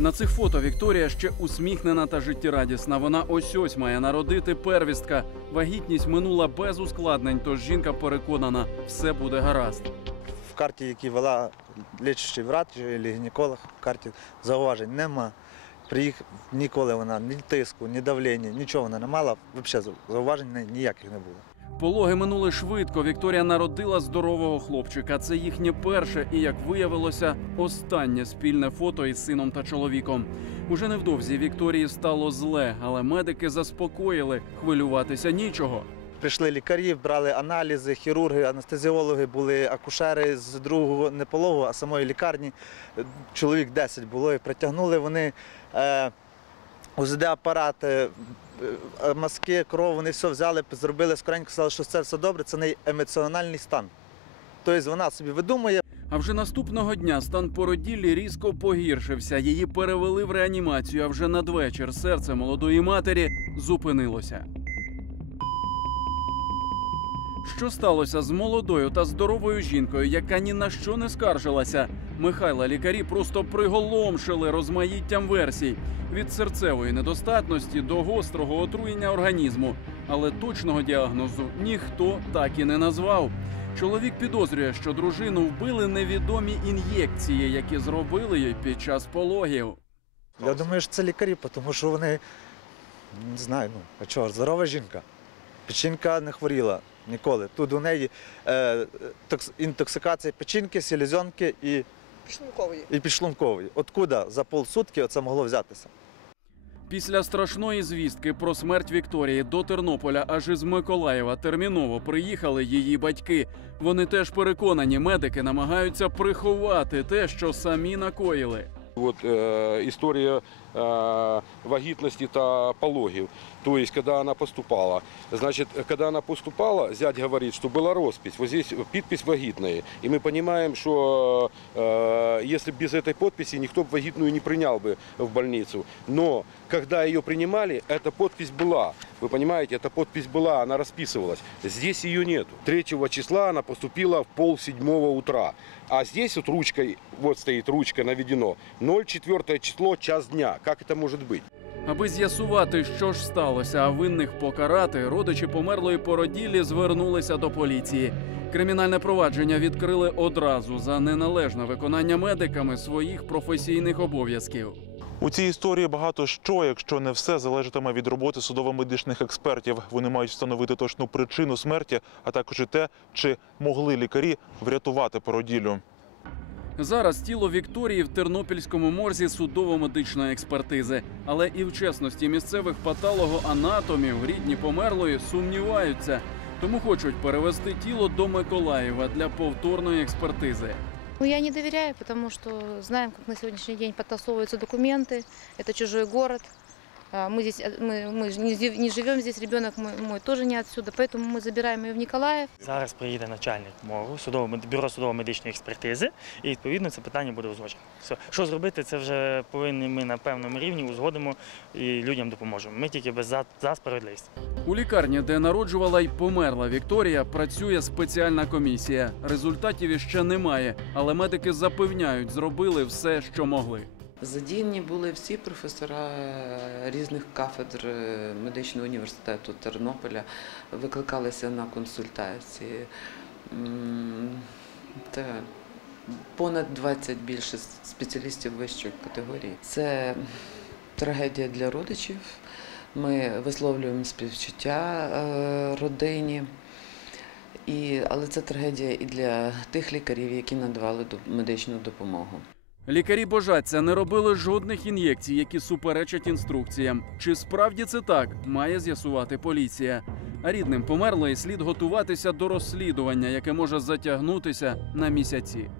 На цих фото Вікторія ще усміхнена та життєрадісна. Вона ось ось має народити первістка. Вагітність минула без ускладнень, тож жінка переконана, все буде гаразд. В карті, які вела лічащий врач чи гінеколог, в карті зауважень нема. Приїхав ніколи вона ні тиску, ні давлення, нічого вона не мала. Взагалі зауважень ні- ніяких не було. Пологи минули швидко. Вікторія народила здорового хлопчика. Це їхнє перше і, як виявилося, останнє спільне фото із сином та чоловіком. Уже невдовзі Вікторії стало зле, але медики заспокоїли, хвилюватися нічого. Прийшли лікарі, брали аналізи, хірурги, анестезіологи, були акушери з другого не пологу, а самої лікарні. Чоловік 10 було і притягнули вони е, УЗД-апарат, маски, кров, вони все взяли, зробили скоренько, сказали, що це все добре, це не емоціональний стан. Тобто вона собі видумує, А вже наступного дня стан породіллі різко погіршився. Її перевели в реанімацію. А вже надвечір серце молодої матері зупинилося. Що сталося з молодою та здоровою жінкою, яка ні на що не скаржилася? Михайла лікарі просто приголомшили розмаїттям версій від серцевої недостатності до гострого отруєння організму. Але точного діагнозу ніхто так і не назвав. Чоловік підозрює, що дружину вбили невідомі ін'єкції, які зробили їй під час пологів. Я думаю, що це лікарі, тому що вони не знаю, ну а чого, здорова жінка. Печінка не хворіла ніколи. Тут у неї е, інтоксикація печінки, селезенки і, Шлункової. і підшлункової. Откуда за полсутки це могло взятися? Після страшної звістки про смерть Вікторії до Тернополя аж із Миколаєва терміново приїхали її батьки. Вони теж переконані, медики намагаються приховати те, що самі накоїли. От е, история э, вагітності та пологів. То есть, когда она поступала. Значит, когда она поступала, зять говорит, что была роспись. Вот здесь подпись вагітної. И мы понимаем, что э, если без этой подписи никто бы вагитную не принял бы в больницу. Но когда ее принимали, эта подпись была. Вы понимаете, эта подпись была, она расписывалась. Здесь ее нету. 3 числа она поступила в пол седьмого утра. А здесь вот ручкой, вот стоит ручка наведено, 04 число, час дня. Как это может быть? Аби з'ясувати, що ж сталося, а винних покарати, родичі померлої породіллі звернулися до поліції. Кримінальне провадження відкрили одразу за неналежне виконання медиками своїх професійних обов'язків. У цій історії багато що, якщо не все, залежатиме від роботи судово-медичних експертів. Вони мають встановити точну причину смерті, а також і те, чи могли лікарі врятувати породіллю. Зараз тіло Вікторії в Тернопільському морзі судово-медичної експертизи. Але і в чесності місцевих патологоанатомів рідні померлої сумніваються, тому хочуть перевести тіло до Миколаєва для повторної експертизи. Ну, я не доверяю, потому что знаем, как на сегодняшний день подтасовываются документы. Это чужой город. А, Мы здесь, э, мы, мы ж не, зив- не живем здесь, ребенок мой, мой тоже не отсюда, поэтому мы забираем ее в Николаев. Зараз приїде начальник МОРу, судово бюро судово-медичної експертизи, і відповідно це питання буде узгоджено. Все, що зробити, це вже повинні ми на певному рівні узгодимо і людям допоможемо. Ми тільки без за, за справедливість. У лікарні, де народжувала й померла Вікторія, працює спеціальна комісія. Результатів іще немає, але медики запевняють, зробили все, що могли. Задіяні були всі професора е, різних кафедр е, медичного університету Тернополя, викликалися на консультації. Та понад 20 більше спеціалістів вищої категорії. Це трагедія для родичів. Ми висловлюємо співчуття е, родині. І, але це трагедія і для тих лікарів, які надавали медичну допомогу. Лікарі божаться не робили жодних ін'єкцій, які суперечать інструкціям. Чи справді це так, має з'ясувати поліція. А рідним померлої слід готуватися до розслідування, яке може затягнутися на місяці.